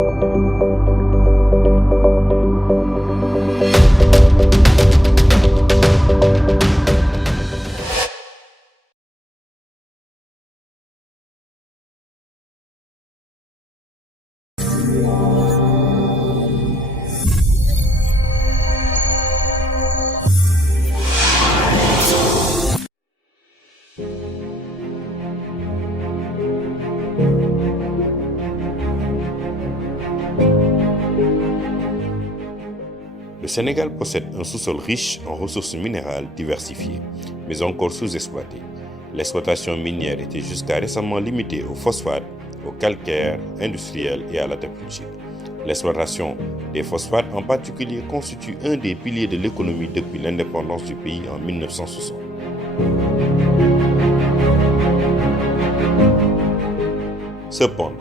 Le Sénégal possède un sous-sol riche en ressources minérales diversifiées, mais encore sous-exploitées. L'exploitation minière était jusqu'à récemment limitée au phosphate, au calcaire industriel et à la terre-plugique. L'exploitation des phosphates en particulier constitue un des piliers de l'économie depuis l'indépendance du pays en 1960. Cependant,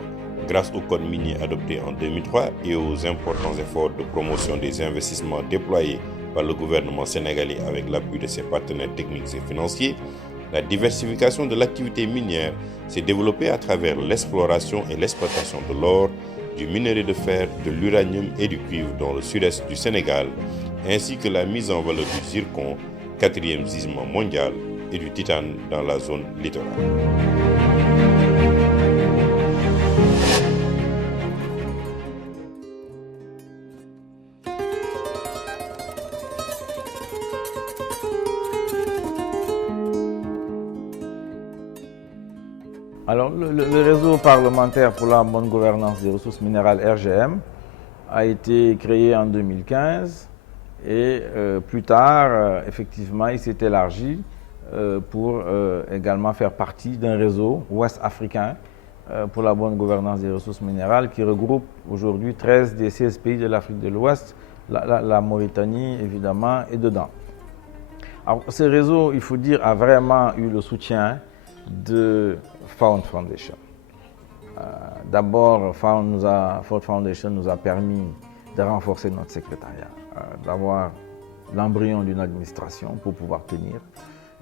grâce au code minier adopté en 2003 et aux importants efforts de promotion des investissements déployés par le gouvernement sénégalais avec l'appui de ses partenaires techniques et financiers, la diversification de l'activité minière s'est développée à travers l'exploration et l'exploitation de l'or, du minerai de fer, de l'uranium et du cuivre dans le sud-est du Sénégal, ainsi que la mise en valeur du zircon, quatrième gisement mondial, et du titane dans la zone littorale. Alors, le réseau parlementaire pour la bonne gouvernance des ressources minérales RGM a été créé en 2015 et plus tard, effectivement, il s'est élargi pour également faire partie d'un réseau ouest-africain pour la bonne gouvernance des ressources minérales qui regroupe aujourd'hui 13 des 16 pays de l'Afrique de l'Ouest, la Mauritanie évidemment est dedans. Alors, ce réseau, il faut dire, a vraiment eu le soutien de Ford Foundation. D'abord, Ford Foundation nous a permis de renforcer notre secrétariat, d'avoir l'embryon d'une administration pour pouvoir tenir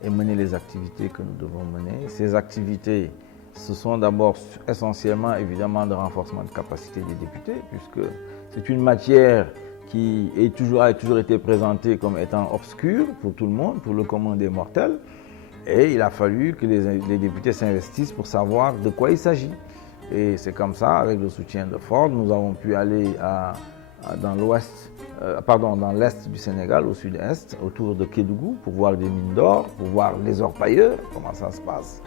et mener les activités que nous devons mener. Ces activités, ce sont d'abord essentiellement, évidemment, de renforcement de capacité des députés, puisque c'est une matière qui a toujours été présentée comme étant obscure pour tout le monde, pour le commun des mortels. Et il a fallu que les députés s'investissent pour savoir de quoi il s'agit. Et c'est comme ça, avec le soutien de Ford, nous avons pu aller dans l'est du Sénégal, au sud-est, autour de Kédougou, pour voir des mines d'or, pour voir les orpailleurs, comment ça se passe.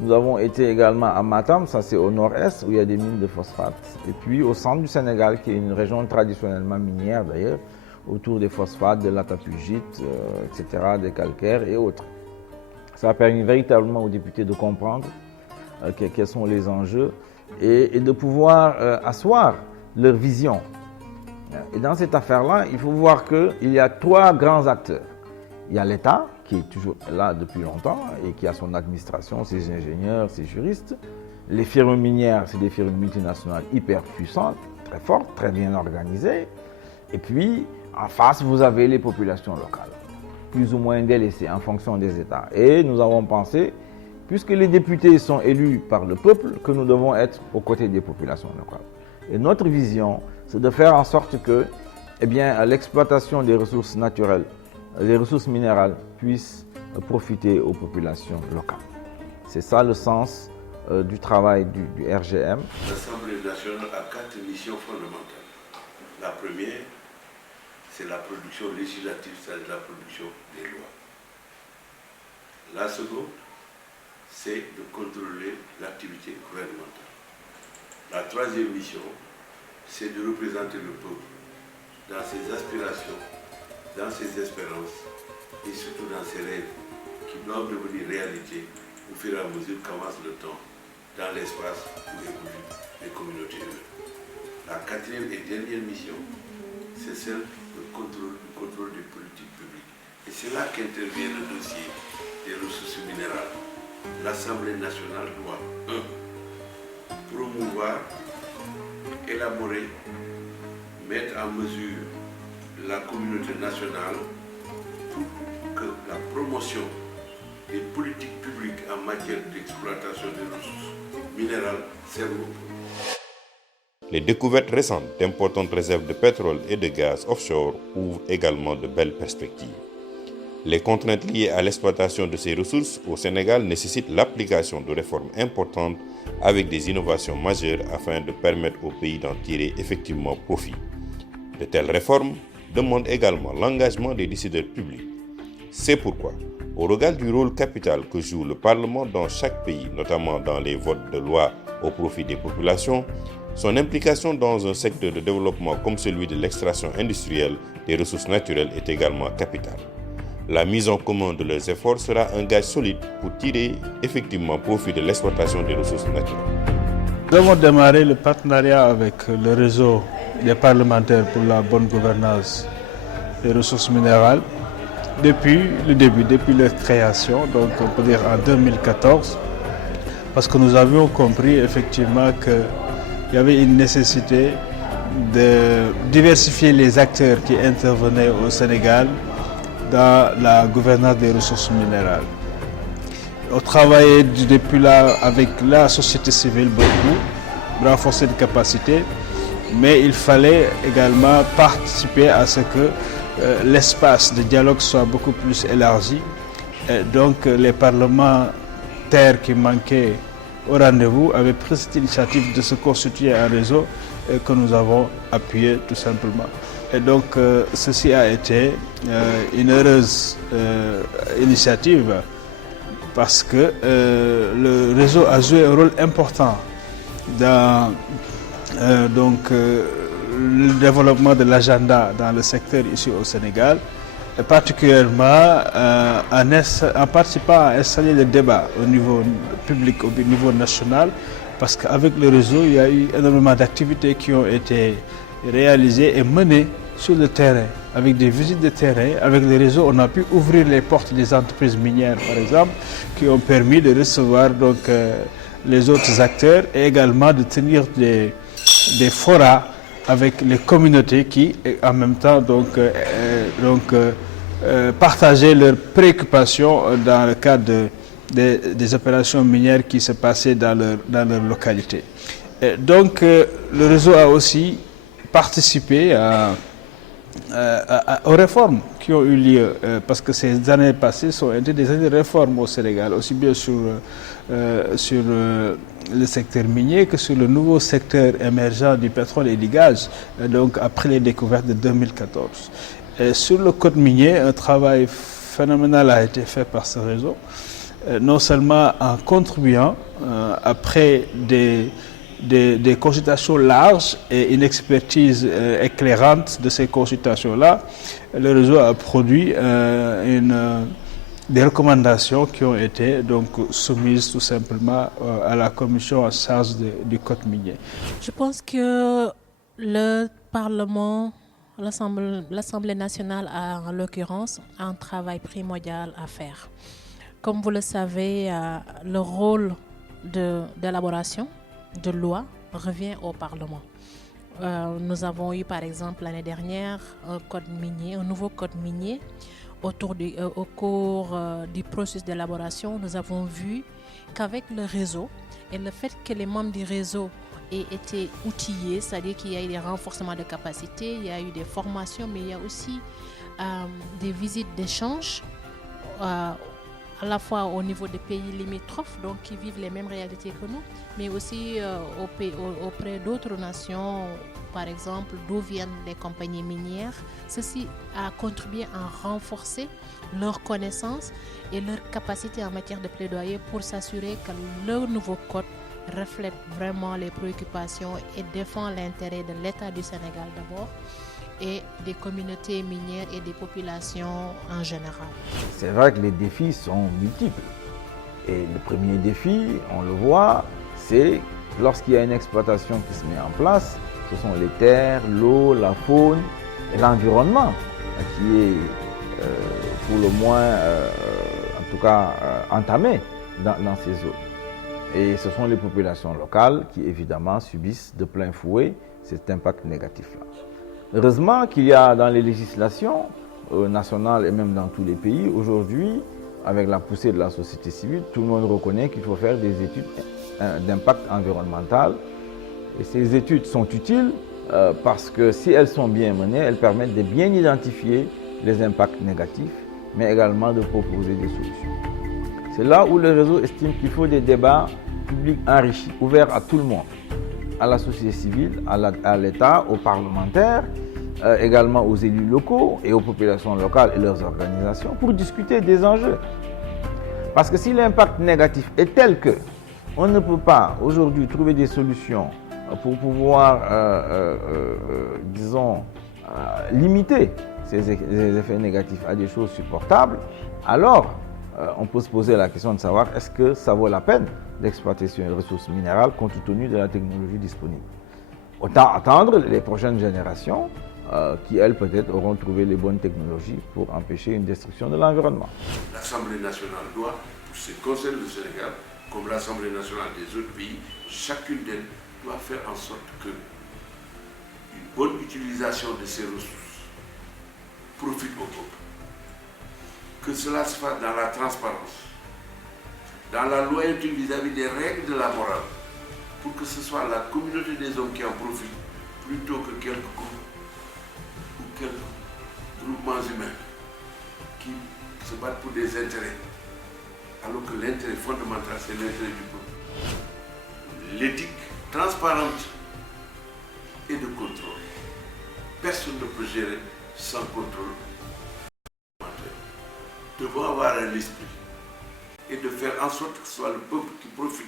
Nous avons été également à Matam, ça c'est au nord-est, où il y a des mines de phosphate. Et puis au centre du Sénégal, qui est une région traditionnellement minière d'ailleurs, autour des phosphates, de l'atapugite, etc., des calcaires et autres. Ça a permis véritablement aux députés de comprendre quels sont les enjeux et de pouvoir asseoir leur vision. Et dans cette affaire-là, il faut voir qu'il y a trois grands acteurs. Il y a l'État, qui est toujours là depuis longtemps et qui a son administration, ses ingénieurs, ses juristes. Les firmes minières, c'est des firmes multinationales hyper puissantes, très fortes, très bien organisées. Et puis, en face, vous avez les populations locales, plus ou moins délaissées en fonction des États. Et nous avons pensé, puisque les députés sont élus par le peuple, que nous devons être aux côtés des populations locales. Et notre vision, c'est de faire en sorte que l'exploitation des ressources naturelles, les ressources minérales puissent profiter aux populations locales. C'est ça le sens du travail du RGM. L'Assemblée nationale a 4 missions fondamentales. La première, c'est la production législative, c'est-à-dire la production des lois. La seconde, c'est de contrôler l'activité gouvernementale. La troisième mission, c'est de représenter le peuple dans ses aspirations, dans ses espérances et surtout dans ses rêves qui doivent devenir réalité au fur et à mesure qu'avance le temps dans l'espace où évoluent les communautés humaines. La quatrième et dernière mission, c'est celle du contrôle des politiques publiques. Et c'est là qu'intervient le dossier des ressources minérales. L'Assemblée nationale doit 1. Promouvoir, élaborer, mettre en mesure la communauté nationale pour que la promotion des politiques publiques en matière d'exploitation des ressources minérales serve au peuple. Les découvertes récentes d'importantes réserves de pétrole et de gaz offshore ouvrent également de belles perspectives. Les contraintes liées à l'exploitation de ces ressources au Sénégal nécessitent l'application de réformes importantes avec des innovations majeures afin de permettre au pays d'en tirer effectivement profit. De telles réformes demandent également l'engagement des décideurs publics. C'est pourquoi, au regard du rôle capital que joue le Parlement dans chaque pays, notamment dans les votes de lois au profit des populations, son implication dans un secteur de développement comme celui de l'extraction industrielle des ressources naturelles est également capitale. La mise en commun de leurs efforts sera un gage solide pour tirer effectivement profit de l'exploitation des ressources naturelles. Nous avons démarré le partenariat avec le réseau des parlementaires pour la bonne gouvernance des ressources minérales depuis le début, depuis leur création, donc on peut dire en 2014, parce que nous avions compris effectivement qu'il y avait une nécessité de diversifier les acteurs qui intervenaient au Sénégal dans la gouvernance des ressources minérales. On travaillait depuis là avec la société civile beaucoup, renforcer les capacités, mais il fallait également participer à ce que l'espace de dialogue soit beaucoup plus élargi. Et donc les parlementaires qui manquaient au rendez-vous avaient pris cette initiative de se constituer un réseau que nous avons appuyé tout simplement. Et donc ceci a été une heureuse initiative parce que le réseau a joué un rôle important dans le développement de l'agenda dans le secteur ici au Sénégal, et particulièrement en participant à installer le débat au niveau public, au niveau national, parce qu'avec le réseau, il y a eu énormément d'activités qui ont été réalisées et menées sur le terrain, avec des visites de terrain. Avec les réseaux, on a pu ouvrir les portes des entreprises minières, par exemple, qui ont permis de recevoir donc, les autres acteurs et également de tenir des forats avec les communautés qui, en même temps, partageaient leurs préoccupations dans le cadre des opérations minières qui se passaient dans leur localité. Et donc, le réseau a aussi participé aux réformes qui ont eu lieu, parce que ces années passées ont été des années de réformes au Sénégal, aussi bien sur le secteur minier que sur le nouveau secteur émergent du pétrole et du gaz, donc après les découvertes de 2014. Et sur le code minier, un travail phénoménal a été fait par ce réseau, non seulement en contribuant après des consultations larges et une expertise éclairante de ces consultations-là, le réseau a produit des recommandations qui ont été donc soumises tout simplement à la commission en charge du code minier. Je pense que le Parlement, l'Assemblée nationale a en l'occurrence un travail primordial à faire. Comme vous le savez, le rôle d'élaboration de loi revient au Parlement. Nous avons eu par exemple l'année dernière un nouveau code minier. Au cours du processus d'élaboration, nous avons vu qu'avec le réseau et le fait que les membres du réseau aient été outillés, c'est-à-dire qu'il y a eu des renforcements de capacités, il y a eu des formations, mais il y a aussi des visites d'échange à la fois au niveau des pays limitrophes, donc qui vivent les mêmes réalités que nous, mais aussi auprès d'autres nations, par exemple, d'où viennent les compagnies minières. Ceci a contribué à renforcer leurs connaissances et leur capacité en matière de plaidoyer pour s'assurer que le nouveau code reflète vraiment les préoccupations et défend l'intérêt de l'État du Sénégal d'abord, et des communautés minières et des populations en général. C'est vrai que les défis sont multiples. Et le premier défi, on le voit, c'est lorsqu'il y a une exploitation qui se met en place, ce sont les terres, l'eau, la faune et l'environnement qui est pour le moins, en tout cas, entamé dans ces zones. Et ce sont les populations locales qui évidemment subissent de plein fouet cet impact négatif-là. Heureusement qu'il y a dans les législations nationales et même dans tous les pays, aujourd'hui, avec la poussée de la société civile, tout le monde reconnaît qu'il faut faire des études d'impact environnemental Et ces études sont utiles parce que si elles sont bien menées, elles permettent de bien identifier les impacts négatifs, mais également de proposer des solutions. C'est là où le réseau estime qu'il faut des débats publics enrichis, ouverts à tout le monde, à la société civile, à l'État, aux parlementaires, également aux élus locaux et aux populations locales et leurs organisations pour discuter des enjeux. Parce que si l'impact négatif est tel que on ne peut pas aujourd'hui trouver des solutions pour pouvoir, disons, limiter ces effets négatifs à des choses supportables, alors on peut se poser la question de savoir est-ce que ça vaut la peine d'exploiter ces ressources minérales compte tenu de la technologie disponible. Autant attendre les prochaines générations qui, elles, peut-être auront trouvé les bonnes technologies pour empêcher une destruction de l'environnement. L'Assemblée nationale doit, pour ce qui concerne le Sénégal, comme l'Assemblée nationale des autres pays, chacune d'elles doit faire en sorte que une bonne utilisation de ces ressources profite au peuple. Que cela se fasse dans la transparence, dans la loyauté vis-à-vis des règles de la morale, pour que ce soit la communauté des hommes qui en profite, plutôt que quelques groupes ou quelques groupements humains qui se battent pour des intérêts, alors que l'intérêt fondamental, c'est l'intérêt du peuple. L'éthique transparente et de contrôle. Personne ne peut gérer sans contrôle. Nous devons avoir un esprit et de faire en sorte que ce soit le peuple qui profite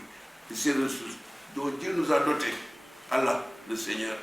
de ces ressources dont Dieu nous a dotés, Allah, le Seigneur.